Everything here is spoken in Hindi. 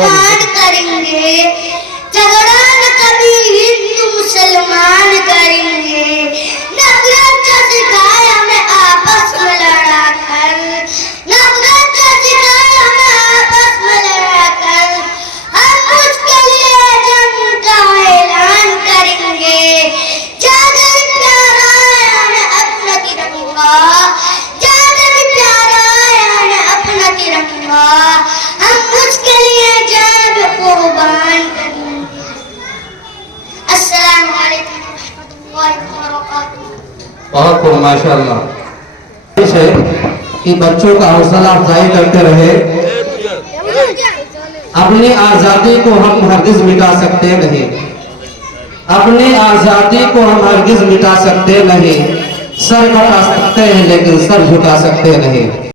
ईमान करेंगे, झगड़ा न कभी हिंदू मुसलमान करेंगे। नफरत जो सिखाया हमें आपस में लड़ा कर, नफरत जो सिखाया हमें आपस में लड़ा कर, हम उसके लिए जंग का ऐलान करेंगे। ज्यादा प्यारा है हमें अपना तिरंगा, ज्यादा प्यारा है हमें अपना तिरंगा, हम उसके लिए जान कुर्बान करेंगे। अस्सलामु अलैकुम वरहमतुल्लाहि वबरकातुहू। बहुत खूब, माशाअल्लाह। है कि बच्चों का हौसला अफजाई करते रहे। अपनी आजादी को हम हरगिज मिटा सकते नहीं, अपनी आजादी को हम हरगिज मिटा सकते नहीं। सर कटा सकते हैं लेकिन सर झुका सकते नहीं।